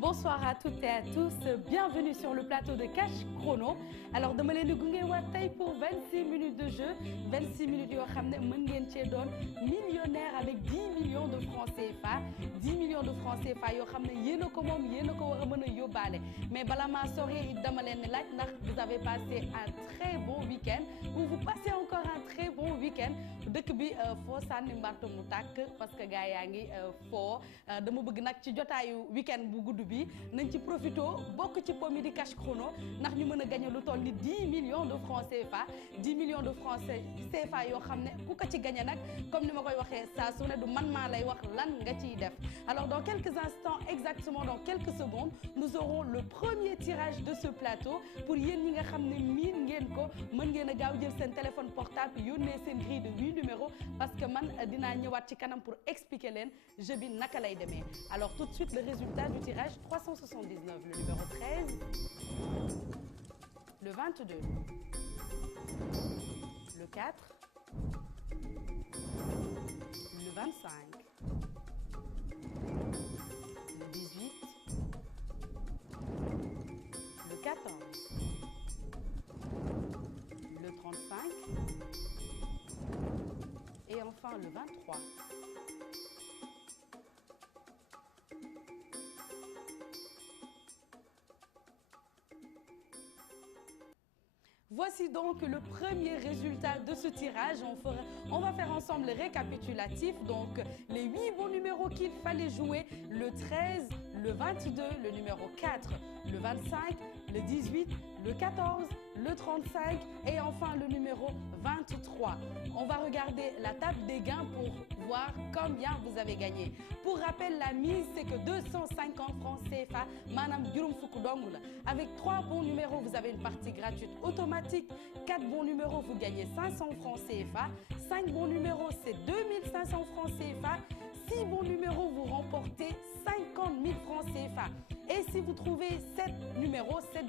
Bonsoir à toutes et à tous, bienvenue sur le plateau de Cash Chrono. Alors dama leen di gunge waat tey pour 26 minutes de jeu 26 minutes yoo xam ne mën ngeen cee doon millionnaire avec 10 millions de francs CFA 10 millions de francs CFA yoo xam ne yéen a ko moom yéen a ko war a mën a yóbbaale mais bala maa sori dama leen di laaj ndax vous avez passé un très bon week-end ou vous passez encore un très bon week-end dëkk bi foo sànni mbartu mu tàkk parce que gars yaa ngi foo dama bëgg nag ci jotaayu week-end bu gudd bi nañ ci profito bokk ci pomi di Cash Chrono ndax ñu mën a gagné lu toll ni 10 millions de francs CFA 10 millions de francs CFA yoo xam ne ku ko ci gagné nag comme ni ma koy waxee saa su ne du man maa lay wax lan nga ciy def alors dans quelques instants exactement dans quelques secondes nous aurons le premier tirage de ce plateau pour yéen ñi nga xam ne miin ngeen ko mën ngeen a gaaw jël seen téléphone portable yónnee seen grille de 8 numéros parce que man dinaa ñëwaat ci kanam pour expliquer leen jeu bi naka lay demee alors tout de suite le résultat du tirage 379 le numéro 13 le 22 le 4 le 25 le 18 le 14 le 35 et enfin le 23. Voici donc le premier résultat de ce tirage. On va faire ensemble le récapitulatif. Donc, les 8 bons numéros qu'il fallait jouer, le 13, le 22, le numéro 4, le 25, le 18, le 14, le 35 et enfin le numéro 23. On va regarder la table des gains pour voir combien vous avez gagné. Pour rappel, la mise, c'est que 250 francs CFA, Madame Gurum Fukudongula. Avec 3 bons numéros, vous avez une partie gratuite automatique. 4 bons numéros, vous gagnez 500 francs CFA. 5 bons numéros, c'est 2500 francs CFA. 6 bons numéros, vous remportez 50 000 francs CFA. Et si vous trouvez 7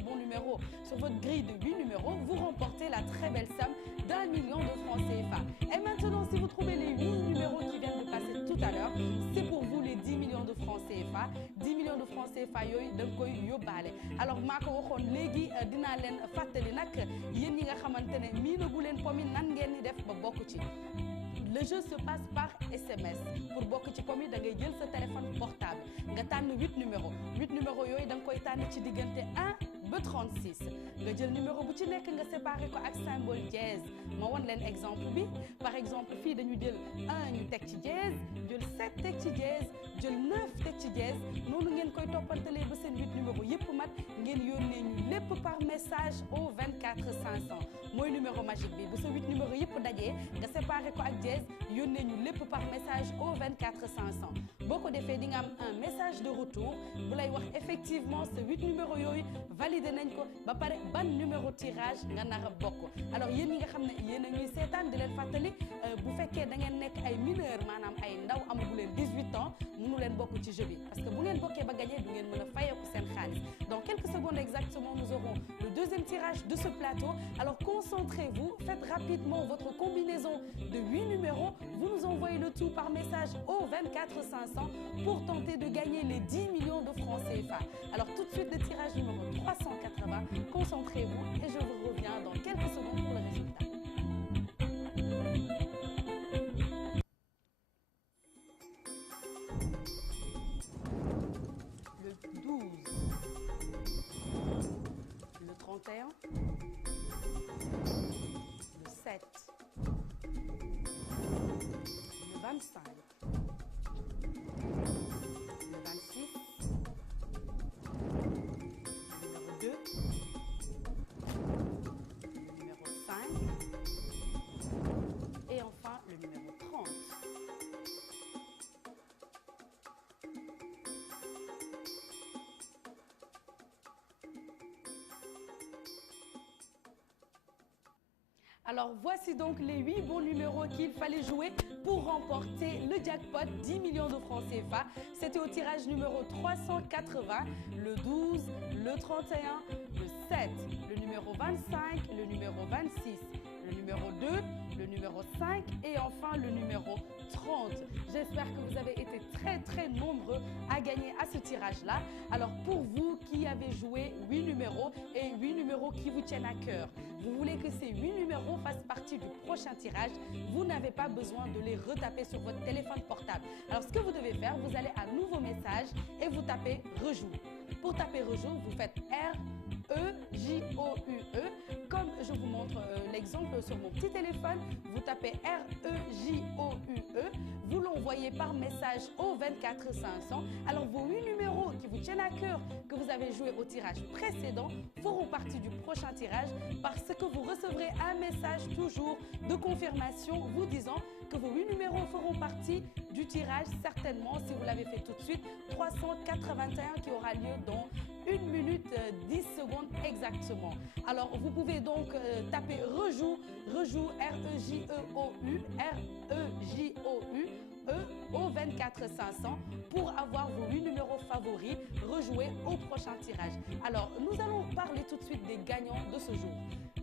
bons numéros sur votre grille de 8 numéros, vous remportez la très belle somme d'1 million de francs CFA. Et maintenant, si vous trouvez les 8 numéros qui viennent de passer tout à l'heure, c'est pour vous les 10 millions de francs CFA. 10 millions de francs CFA yooyu da nga koy yóbbaale. Alors maa ko waxoon léegi dinaa leen fàttali nag yéen ñi nga xamante ne miinagu leen pomi nan ngeen di def ba bokk ci. Le jeu se passe par SMS pour bokk ci pomi da ngay jël sa téléphone portable nga tànn 8 numéros yooyu da nga koy tànn ci diggante 1 ba 36 nga jël numéro bu ci nekk nga séparé ko ak symbole dièse ma won leen exemple bi par exemple fii dañu jël 1 ñu teg ci dièse jël 7 teg ci dièse jël 9 teg ci dièse noonu ngeen koy toppantalee ba seen 8 numéros yëpp mat ngeen yónnee ñu lépp par message au 24 500 mooy numéro magique bi bu sa 8 numéros yëpp dajee nga séparé ko ak dièse yónnee ñu lépp par message au 24 500 boo ko defee di nga am un message de retour bu lay wax effectivement ce 8 numéros yooyu validé nañ ko ba pare ban numéro tirage nga nar a bokk alors yéen ñi nga xam ne yéen a ñuy seetaan di leen fàttali bu fekkee da ngeen nekk ay mineur maanaam ay ndaw amagu leen 18 ans mënu leen bokk ci jeu bi parce que bu ngeen bokkee ba gagné du ngeen mën a fayeeku seen xaalis dans quelques secondes exactement nous aurons le deuxième tirage de ce plateau alors concentrez-vous faites rapidement votre combinaison de 8 numéros vous nous envoyez le tout par message au 24 500 pour tenter de gagner les 10 millions de francs CFA alors tout de suite le tirage numéro 380 concentrez-vous et je vous reviens dans quelques secondes pour le résultat. Le 12, le 31, le 7, le 25, le 26, le numéro 2, le numéro 5 et enfin le numéro 30. Alors voici donc les 8 bons numéros qu'il fallait jouer pour remporter le jackpot 10 millions de francs CFA. C'était au tirage numéro 380, le 12, le 31, le 7, le numéro 25, le numéro 26, le numéro 2, le numéro 5 et enfin le numéro 30. J'espère que vous avez été très nombreux à gagner à ce tirage-là. Alors pour vous qui avez joué 8 numéros et 8 numéros qui vous tiennent à cœur, vous voulez que ces 8 numéros fassent partie du prochain tirage, vous n'avez pas besoin de les retaper sur votre téléphone portable. Alors ce que vous devez faire, vous allez à Nouveau message et vous tapez Rejoue. Pour taper Rejoue, vous faites R-E-J-O-U-E. Comme je vous montre l'exemple sur mon petit téléphone, vous tapez R-E-J-O-U-E. Vous l'envoyez par message au 24 500. Alors vos 8 numéros qui vous tiennent à cœur, que vous avez joué au tirage précédent, feront partie du prochain tirage parce que vous recevrez un message toujours de confirmation vous disant que vos 8 numéros feront partie du tirage certainement, si vous l'avez fait tout de suite, 381 qui aura lieu dans 1 minute 10 secondes exactement. Alors vous pouvez donc taper Rejoue, R-E-J-E-O-U, R-E-J-O-U, au 24 500 pour avoir vos 8 numéros favoris rejoués au prochain tirage. Alors nous allons parler tout de suite des gagnants de ce jour.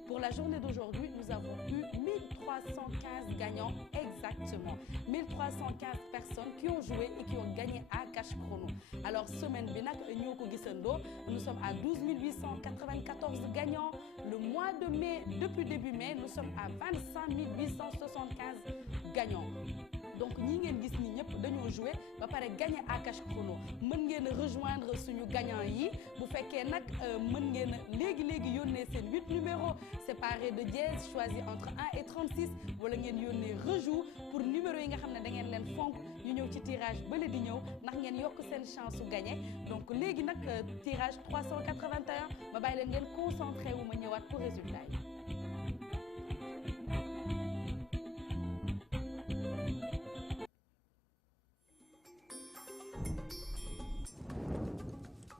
Pour la journée d'aujourd'hui, nous avons eu 1315 gagnants exactement. 1315 personnes qui ont joué et qui ont gagné à Cash Chrono. Alors semaine bi nag ñoo ko gisandoo, nous sommes à 12 894 gagnants. Le mois de mai, depuis début mai, nous sommes à 25 875 gagnants. Donc ñi ngeen gis ni ñëpp dañoo joué ba pare gagné à Cash Chrono. Mën ngeen rejoindre suñu gagnant yi bu fekkee nag mën ngeen léegi yónnee seen 8 numéros séparés de dièse choisis entre 1 et 36 wala ngeen yónnee Rejoue pour numéro yi nga xam ne da ngeen leen fonk ñu ñëw ci tirage bële di ñëw ndax ngeen yokk seen chance su gagné. Donc léegi nag tirage 381 ma bàyyi leen ngeen concentré wu ma ñëwaat pour résultat yi.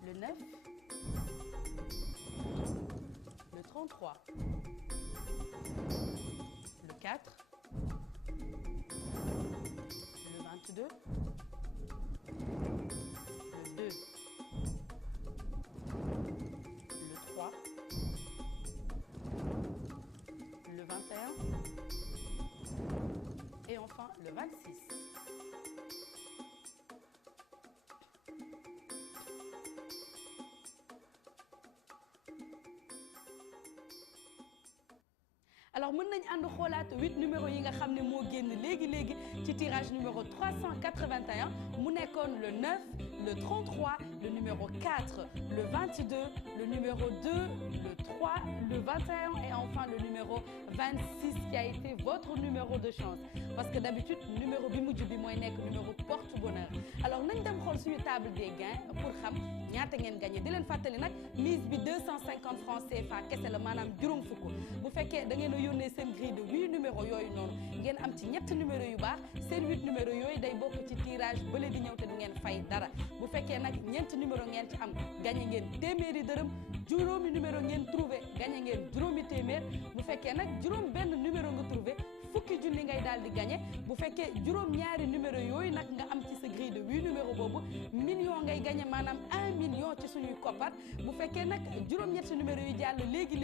Le 9, le 33, le 4, le 22, le 2, le 3, le 21 et enfin le 26. Alors mën nañ ànd xoolaat 8 numéros yi nga xam ne moo génn léegi ci tirage numéro 381 mu nekkoon le 9, le 33, le numéro 4, le 22, le numéro 2, le 3, le 21 et enfin le numéro 26 qui a été votre numéro de chance. Parce que d'habitude numéro bi mujj bi mooy nekk numéro porte-bonheur. Alors nañ dem xool suñu table des gains pour xam ñaata ngeen gagné di leen fàttali nag mise bi 250 francs CFA kese la maanaam juróom fukk bu fekkee da ngeen a yónnee seen grille de 8 numéros yooyu noonu ngeen am ci ñett numéro yu baax seen 8 numéros yooyu day bokk ci tirage bële di ñëw te du ngeen fay dara bu fekkee nag ñeent numéro ngeen ci am gagné ngeen téeméeri dërëm juróomi numéro ngeen trouvé gagné ngeen juróomi téeméer bu fekkee nag juróom benn numéro nga trouvé fukki junni ngay daal di gagné bu fekkee juróom ñaari numéro yooyu nag nga am ci sa grille de 8 numéro boobu million ngay gagné maanaam 1 million ci suñuy koppar bu fekkee nag juróom ñetti numéro yu jàll léegi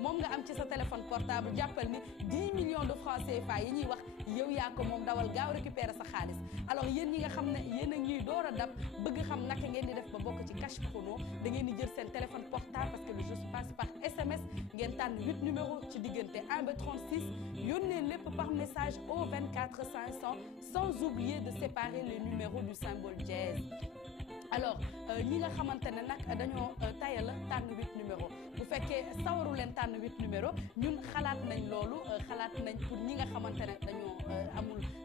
moom nga am ci sa téléphone portable jàppal ni 10 millions de francs CFA yi ñuy wax yow yaa ko moom dawal gaaw récupérer sa xaalis. Alors yéen ñi nga xam ne yéen a ñuy door a dab bëgg xam naka ngeen di def ba bokk ci Cash Chrono da ngeen di jël seen téléphone portable parce que le jeu se passe par SMS ngeen tànn 8 numéros ci diggante 1 ba 36 yónnee lépp par message au 24 500 sans oublier de séparer les numéros du symbole dièse. Alors ñi nga xamante ne nag dañoo tayal tànn 8 numéros bu fekkee sawaru leen tànn 8 numéros ñun xalaat nañ loolu xalaat nañ pour ñi nga xamante ne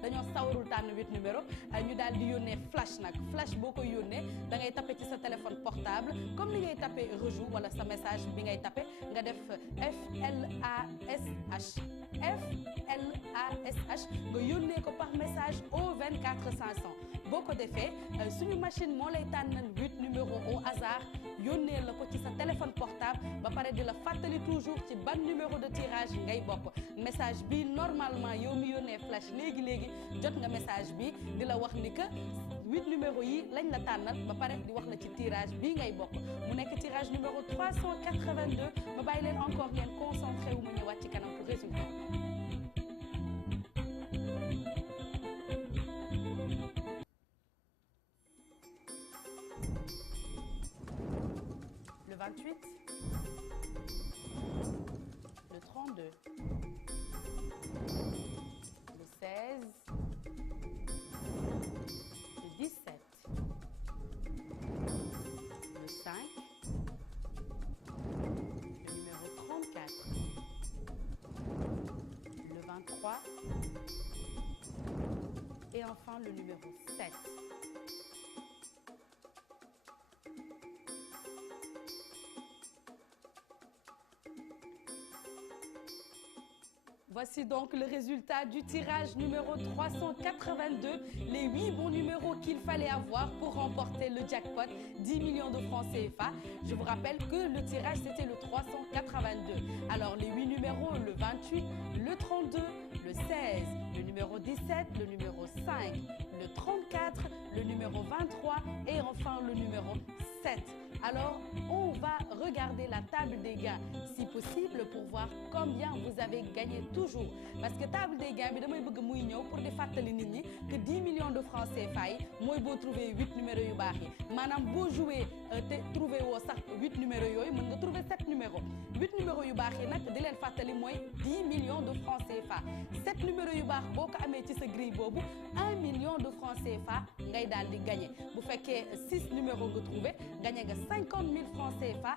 dañoo sawarul tànn 8 numéros ñu daal di yónnee flash nag flash boo koy yónnee da ngay tapé ci sa téléphone portable comme ni ngay tapé Rejoue wala sa message bi ngay tapé nga def FLASH nga yónnee ko par message au 24 500 boo ko defee suñu machine moo lay tànnal 8 numéros au hasard yónnee la ko ci sa téléphone portable ba pare di la fàttali toujours ci ban numéro de tirage ngay bokk message bi normalement yow mi yónnee flash léegi jot nga message bi di la wax ni que 8 numéros yi lañ la tànnal ba pare di wax la ci tirage bii ngay bokk mu nekk tirage numéro 382 ma bàyyi leen encore ngeen concentré wu ma ñëwaat ci kanam pour résultat. Le 28, le 32, le 16, le 17, le 5, le numéro 34, le 23 et enfin le numéro 7. Voici donc le résultat du tirage numéro 382, les 8 bons numéros qu'il fallait avoir pour remporter le jackpot 10 millions de francs CFA. Je vous rappelle que le tirage c'était le 382. Alors les 8 numéros, le 28, le 32, le 16, le numéro 17, le numéro 5, le 34, le numéro 23 et enfin le numéro 7. Alors, on va regarder la table des gains, si possible, pour voir combien vous avez gagné toujours. Parce que table des gains, je vais pour des fatali nini que 10 millions de francs CFA, moi, je trouver 8 numéros yu baax yi. Manam bo jouer te trouver wo sax 8 numéros yoy, mën nga trouver 7 numéros. 8 numéros yu baax yi nak di len fatali moy 10 millions de francs CFA. 7 numéros yu baax boko amé ci sa grille bobu 1 million de francs CFA ngay dal di gagner. Bu féké 6 numéros nga trouver, gagner nga 50 000 francs CFA,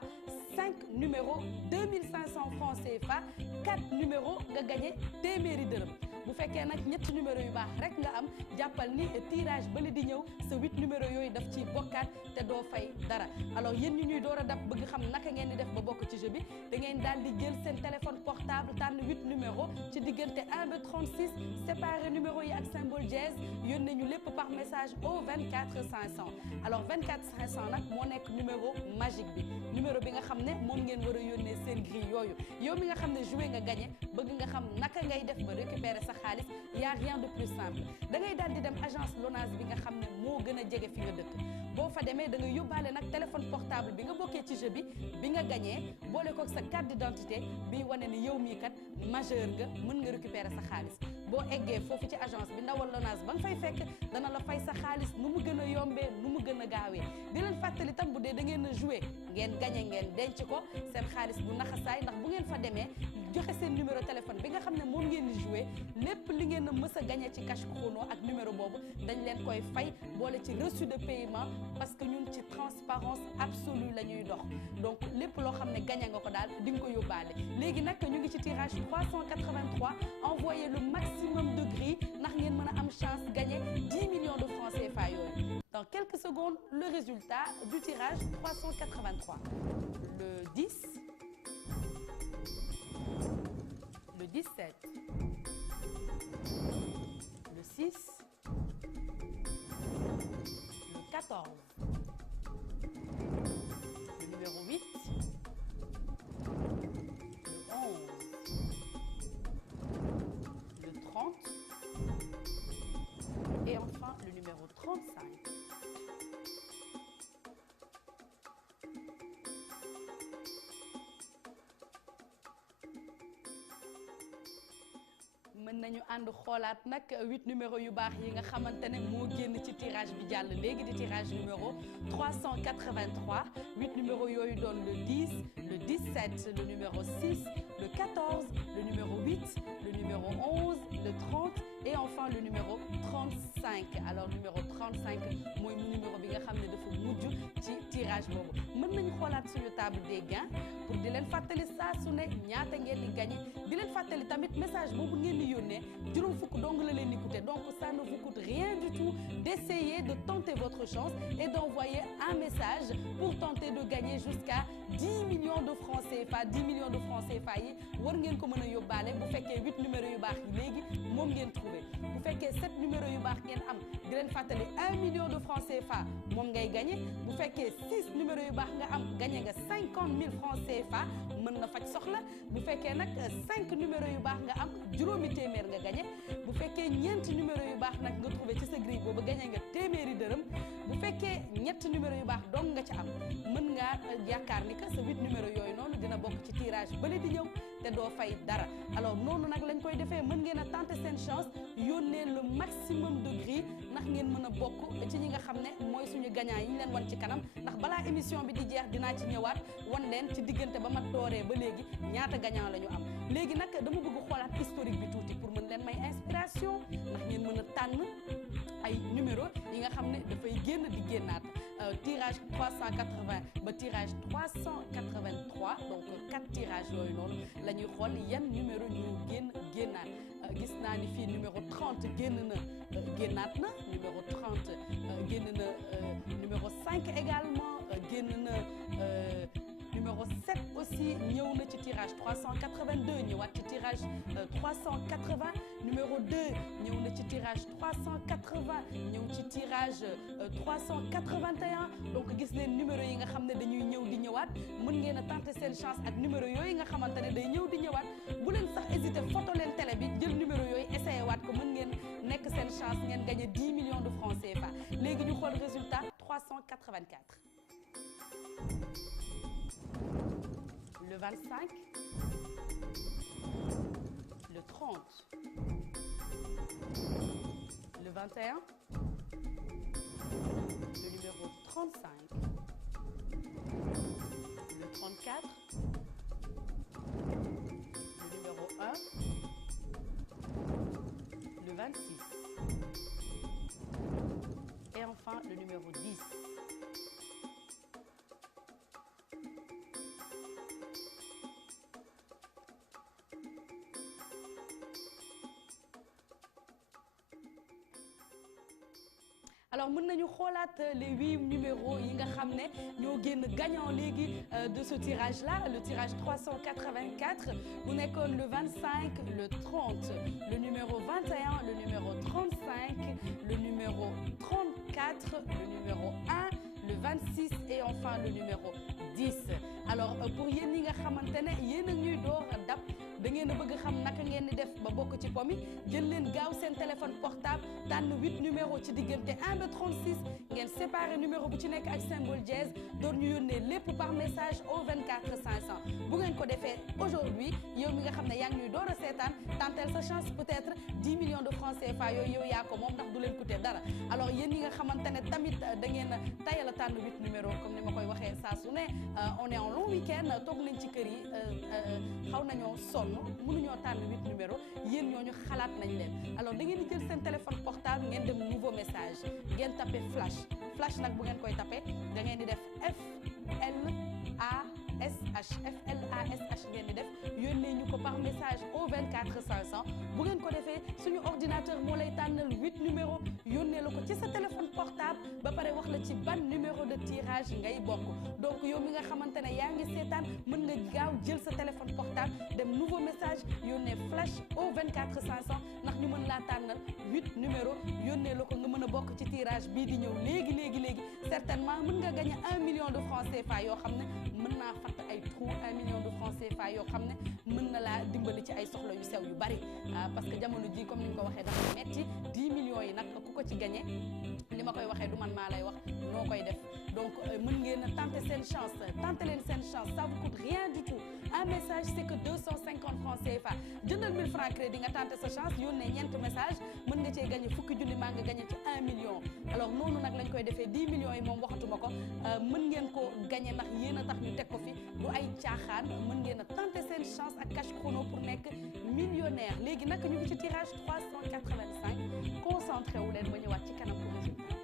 5 numéros 2500 francs CFA, 4 numéros nga gagné téeméeri dërëm. Bu fekkee nag ñetti numéros yu baax rek nga am jàppal ni tirage bali di ñëw sa 8 numéros yooyu daf ci bokkaat te doo fay dara. Alors yéen ñi ñuy door a dab bëgg xam naka ngeen di def ba bokk ci jeu bi da ngeen daal di jël seen téléphone portable tànn 8 numéros ci diggante 1 ba 36 séparé numéros yi ak symbole dièse yónnee ñu lépp par message au 24 500. Alors 24 500 nag moo nekk numéro magique bi numéro bi nga xam ne moom ngeen war a yónnee seen grille yooyu yow mi nga xam ne joué nga gagné bëgg nga xam naka ngay def ba récupérer sa xaalis y a rien de plus simple da ngay daal di dem agence Lonase bi nga xam ne moo gën a jege fi nga dëkk boo fa demee da nga yóbbaale nag téléphone portable bi nga bokkee ci jeu bi nga gagné boole ko sa carte d'identité bi wane ni yow mii kat majeur nga mën nga récupérer sa xaalis boo eggee foofu ci agence bi ndawal Lonase ba nga fay fekk dana la fay sa xaalis nu mu gën a yombee nu mu gën a gaawee di leen fàttali tam bu dee da ngeen a joué ngeen gagné ngeen denc ko seen xaalis bu naxasaay ndax bu ngeen fa demee joxe seen numéro téléphone bi nga xam ne moom ngeen di joué lépp li ngeen a mës a gagné ci cash chrono ak numéro boobu dañ leen koy fay boole ci reçu de paiement parce que ñun ci transparence absolue la ñuy dox donc lépp loo xam ne gagné nga ko daal di nga ko yóbbaale léegi nag ñu ngi ci tirage 383 envoyé le maximum de grilles ndax ngeen mën a am chance gagner 10 millions de francs CFA yooyu. Dans quelques secondes, le résultat du tirage 383. Le 10, le 17, le 6, le 14, le numéro 8, le 11, le 30 et enfin le numéro 35. mën nañu ànd xoolaat nag 8 numéros yu baax yi nga xamante ne moo génn ci tirage bi jàll léegi di tirage numéro 383 8 numéros yooyu doon le 10 le 17 le numéro 6 le 14 le numéro 8 le numéro 11 le 30 et enfin le numéro 35 alors numéro 35 mooy numéro bi nga xam ne dafa mujj ci tirage boobu mën nañu xoolaat suñu table des gains pour di leen fàttali saa su ne ñaata ngeen di gagné di leen fàttali tamit message boobu ngeen di yónnee juróom fukk dong la leen di coûter donc ça ne vous coûte rien du tout d'essayer de tenter votre chance et d'envoyer un message pour tenter de gagner jusqu'à 10 millions de francs CFA 10 millions de francs CFA yi war ngeen ko mën a yóbbaale bu fekkee 8 numéros yu baax yi léegi moom ngeen trouvé bu fekkee 7 numéros yu baax ngeen am di leen fàttali 1 million de francs CFA moom ngay gagné bu fekkee 6 numéros yu baax baax nga am gagné nga 50 000 francs CFA mën na faj soxla bu fekkee nag 5 numéro yu baax nga am juróomi téeméer nga gagné bu fekkee ñeenti numéro yu baax nag nga trouvé ci sa grille boobu gagné nga téeméeri dërëm bu fekkee ñetti numéro yu baax dong nga ci am mën ngaa yaakaar ni que sa 8 numéro yooyu noonu dina bokk ci tirage bële di ñëw te doo fay dara alors noonu nag lañ koy defee mën ngeen a tenter seen chance yónnee le maximum de gris ndax ngeen mën a bokk ci ñi nga xam ne mooy suñu gagnant yi ñu leen wan ci kanam ndax balaa émission bi di jeex dinaa ci ñëwaat wan leen ci diggante ba ma dooree ba léegi ñaata gagnant la ñu am léegi nag dama bëgg xoolaat historique bi tuuti pour mën leen may inspiration ndax ngeen mën a tànn ay numéro yi nga xam ne dafay génn di génnaat tirage 380 ba tirage 383 donc 4 tirages yooyu noonu la ñuy xool yan numéro ñu génnaat gis naa ni fii numéro 30 génn na génnaat na numéro 30 génn na numéro 5 également génn na numéro 7 aussi ñëw na ci tirage 382 ñëwaat ci tirage 380 numéro 2 ñëw na ci tirage 380 ñëw ci tirage 381 donc gis leen numéro yi nga xam ne dañuy ñëw di ñëwaat mën ngeen a tenter seen chance ak numéro yooyu nga xamante ne day ñëw di ñëwaat bu leen sax hésiter photo leen télé bi jël numéro yooyu essayé waat ko mën ngeen nekk seen chance ngeen gagné 10 millions de francs CFA léegi ñu xool résultat 384 le 25, le 30, le 21, le numéro 35, le 34, le numéro 1, le 26 et enfin le numéro 10. alors mën nañu xoolaat les 8 numéros yi nga xam ne ñoo génn gagnant léegi de ce tirage là le tirage 384 bu nekkoon le 25 le 30 le numéro 21 le numéro 35 le numéro 34 le numéro 1 le 26 et enfin le numéro 10 alors pour yéen ñi nga xamante ne yéen a ñuy door a dab da ngeen a bëgg xam naka ngeen di def ba bokk ci pomi jël leen gaaw seen téléphone portable tànn 8 numéro ci diggante 1 ba 36 ngeen séparé numéro bu ci nekk ak symbole dièse door ñu yónnee lépp par message au 24 500 bu ngeen ko defee aujourd'hui yow mi nga xam ne yaa ngi ñuy door a seetaan tenteel sa chance peut-être 10 millions de francs CFA yooyu yow yaa ko moom ndax du leen coûter dara alors yéen ñi nga xamante ne tamit da ngeen a tayal a tànn 8 numéro comme ni ma koy waxee saa su ne on est en long week-end toog nañ ci kër yi xaw nañoo sonn mënuñoo tànn 8 numéro yéen ñooñu xalaat nañ leen alors da ngeen di jël seen téléphone portable ngeen dem nouveau message ngeen tapé flash nag bu ngeen koy tapé da ngeen di def FLASH ngeen di def yónnee ñu ko par message au 24 500 bu ngeen ko defee suñu ordinateur moo lay tànnal 8 numéro yónnee la ko ci sa téléphone portable ba pare wax la ci ban numéro de tirage ngay bokk donc yow mi nga xamante ne yaa ngi seetaan mën nga gaaw jël sa téléphone portable dem nouveau message yónnee flash au 24 500 ndax ñu mën laa tànnal 8 numéro yónnee la ko nga mën a bokk ci tirage bii di ñëw léegi certainement mën nga gagner 1 million de francs CFA yoo xam ne mën naa fatt ay trou 1 million de francs CFA yoo xam ne mën na laa dimbali ci ay soxla yu sew yu bari parce que jamono ji comme ni ñu ko waxee dafa metti 10 millions yi nag ku ko ci gagné li ma koy waxee du man maa lay wax noo koy def donc mën ngeen a tenter seen chance tenter leen seen chance ça vous coûte rien du tout un message c'est que 250 francs CFA jëndal 1000 francs crédit nga tenter sa chance yónnee ñeent message mën nga cee gagné fukki junni maa nga gagné ci 1 million alors noonu nag lañ koy defee 10 millions yi moom waxatuma ko mën ngeen ko gagné ndax yéen a tax ñu teg ko fi du ay caaxaan mën ngeen a tenter seen chance ak cash chrono pour nekk millionnaire léegi nag ñu ngi ci tirage 385 concentré wu leen ma ñëwaat ci kanam pour résultat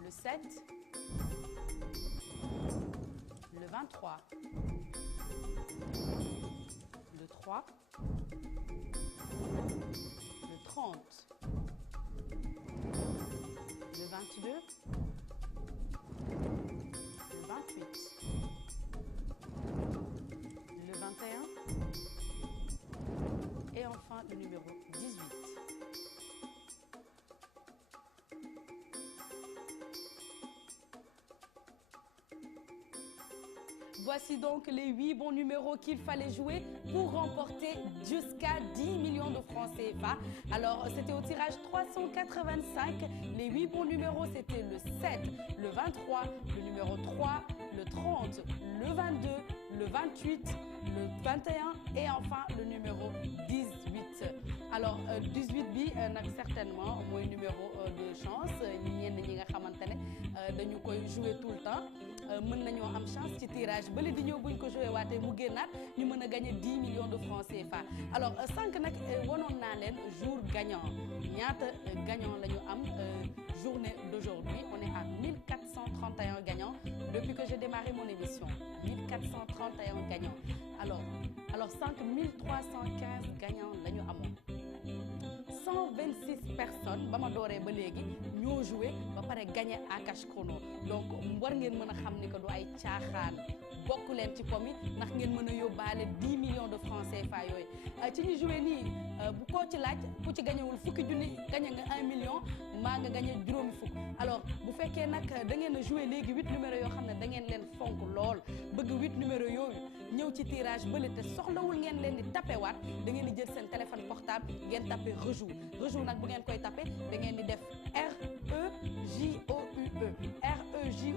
le 7 le 23 le 3 le 30 le 22 le 28 le 21 et enfin le numéro 18 Voici donc les 8 bons numéros qu'il fallait jouer pour remporter jusqu'à 10 millions de francs CFA. Alors, c'était au tirage 385. Les 8 bons numéros, c'était le 7, le 23, le numéro 3, le 30, le 22, le 28, le 21 et enfin le numéro 18. Alors 18 bi nag certainement mooy numéro de chance ñenn ñi nga xamante ne dañu koy jouer tout le temps mën nañoo am chance ci tirage bële di ñëw buñ ko joué waatee mu génnaat ñu mën a gagner 10 millions de francs CFA. Alors sànq nag wanoon naa leen jour gagnant ñaata gagnant la ñu am journée d'aujourd'hui. On est à 1431 gagnants depuis que j'ai démarré mon émission. 1431 gagnants. Alors 5315 gagnants la ñu amoon. 126 personnes ba ma dooree ba léegi ñoo joué ba pare gagné à cash chrono donc war ngeen mën a xam ni que du ay caaxaan bokk leen ci pomi ndax ngeen mën a yóbbaale 10 millions de francs CFA yooyu ci ñu joué nii bu koo ci laaj ku ci gañewul fukki junni gagné nga 1 million maa nga gagné juróomi fukk. Alors bu fekkee nag da ngeen a joué léegi 8 numéros yoo xam ne da ngeen leen fonk lool bëgg 8 numéros yooyu ñëw ci tirage bële te soxlawul ngeen leen di tapé waat da ngeen di jël seen téléphone portable ngeen tapé rejoue rejoue nag bu ngeen koy tapé da ngeen di def REJOUE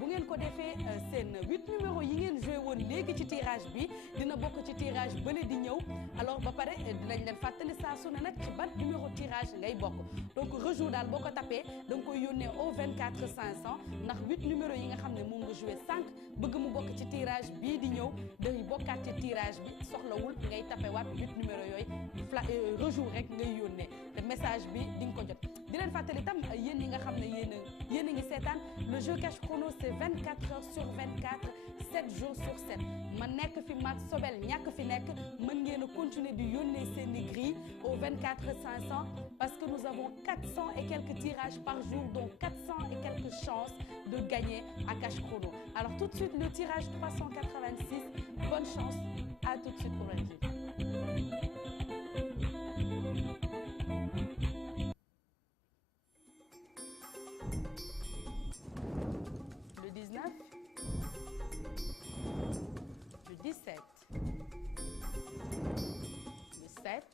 bu ngeen ko defee seen 8 numéros yi ngeen joué woon léegi ci tirage bi dina bokk ci tirage bële di ñëw. Alors ba pare dinañ leen fàttali saa su ne nag ci ban numéro tirage ngay bokk donc rejoue daal boo ko tapé da nga koy yónnee au 24 500 ndax 8 numéros yi nga xam ne moom nga joué 5 bëgg mu bokk ci tirage bii di ñëw day bokkaat ci tirage bi soxlawul ngay tapé waat 8 numéros yooyu rejoue rek ngay yónnee te message bi di nga ko jot. di leen fàttali tam yéen ñi nga xam ne yéen a ngi seetaan le jeu cash chrono c'est 24 heures sur 24 7 jours sur 7 ma nekk fi maag Sobel ñàkk fi nekk mën ngeen a continuer di yónnee seen i grilles au 24 500 parce que nous avons 400 et quelques tirages par jour donc 400 et quelques chances de gagner à cash chrono. Alors tout de suite le tirage 386 bonne chance à tout de suite pour le résultat. Le 19, le 17, le 7,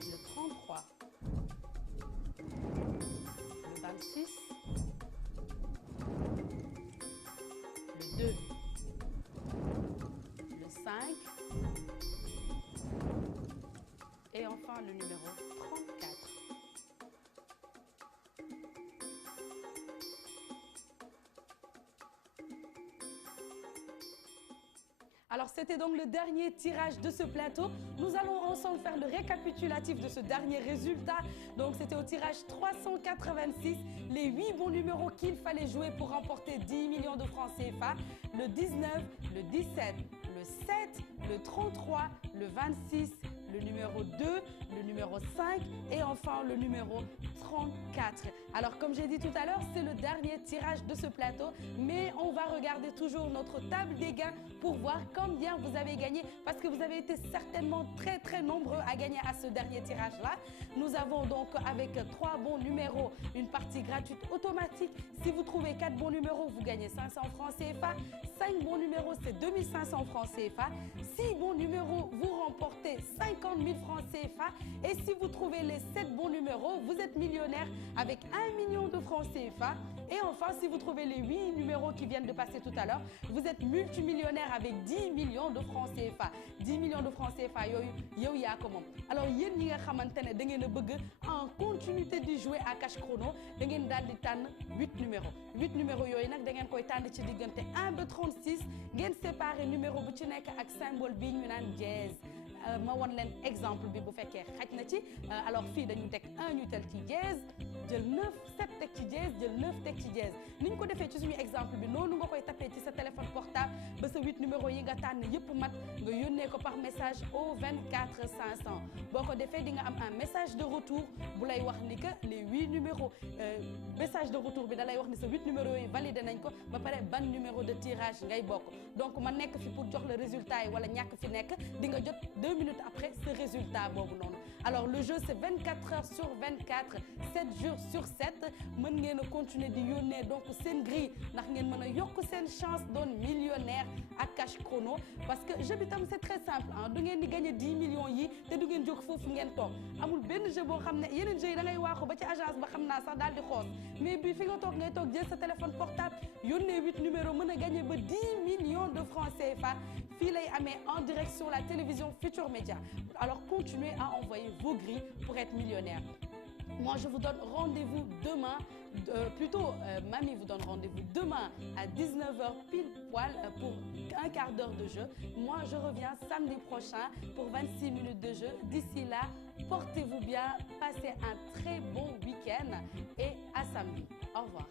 le 33, le 26, le 2, le 5 et enfin le numéro 34. Alors c'était donc le dernier tirage de ce plateau. Nous allons ensemble faire le récapitulatif de ce dernier résultat. Donc c'était au tirage 386, les 8 bons numéros qu'il fallait jouer pour remporter 10 millions de francs CFA. Le 19, le 17, le 7, le 33, le 26, le numéro 2, le numéro 5 et enfin le numéro 34. Alors comme j'ai dit tout à l'heure, c'est le dernier tirage de ce plateau, mais on va regarder toujours notre table des gains pour voir combien vous avez gagné, parce que vous avez été certainement très nombreux à gagner à ce dernier tirage-là. Nous avons donc avec 3 bons numéros une partie gratuite automatique. Si vous trouvez 4 bons numéros, vous gagnez 500 francs CFA. 5 bons numéros, c'est 2500 francs CFA. 6 bons numéros, vous remportez 50 000 francs CFA. Et si vous trouvez les 7 bons numéros, vous êtes millionnaire avec 1 million de francs CFA. Et enfin, si vous trouvez les 8 numéros qui viennent de passer tout à l'heure, vous êtes multimillionnaire avec 10 millions de francs CFA. 10 millions de francs CFA, yow yaa ko moom. Alors yéen ñi nga xamante ne da ngeen a bëgg en continuité di jouer à cash chrono, da ngeen daal di tànn 8 numéros. 8 numéros yooyu nag da ngeen koy tànn ci diggante 1 ba 36 ngeen séparé numéro bu ci nekk ak symbole bi ñu naan dièse. Ma won leen exemple bi bu fekkee xaj na ci. Alors fii dañu teg 1 ñu tel ci dièse, jël 9 7 teg ci dièse, jël 9 teg ci dièse. Ni ñu ko defee ci suñu exemple bi noonu nga koy tapé ci sa téléphone portable ba sa 8 numéros yi nga tànn yëpp mat nga yónnee ko par message au 24 500. boo ko defee di nga am un message de retour bu lay wax ni que les 8 numéros message de retour bi da lay wax ni sa 8 numéros yi validé nañ ko ba pare ban numéro de tirage ngay bokk. Donc ma nekk fi pour jox le résultat yi wala ñàkk fi nekk di nga jot 2 minutes après ce résultat boobu noonu. Alors le jeu c'est 24 heures sur 24 7 jours sur 7 mën ngeen a continuer di yónnee donc seen grille ndax ngeen mën a yokk seen chance doon millionnaire ak cash chrono parce que jeu bi tam c'est très simple ah du ngeen di gagner 10 millions yi te du ngeen jóg foofu ngeen toog amul benn jeu boo xam ne yeneen jeu yi da ngay waaxu ba ci agence ba xam naa sax daal di xoos mais bi fi nga toog ngay toog jël sa téléphone portable yónnee 8 numéros mën a gagner ba 10 millions de francs CFA fii lay amee en direct sur la télévision Futur Média. Alors continuez à envoyer vos grilles pour être millionnaire. Moi, je vous donne rendez-vous demain, Mamie vous donne rendez-vous demain à 19h pile poil pour un quart d'heure de jeu. Moi, je reviens samedi prochain pour 26 minutes de jeu. D'ici là, portez-vous bien, passez un très bon week-end et à samedi. Au revoir.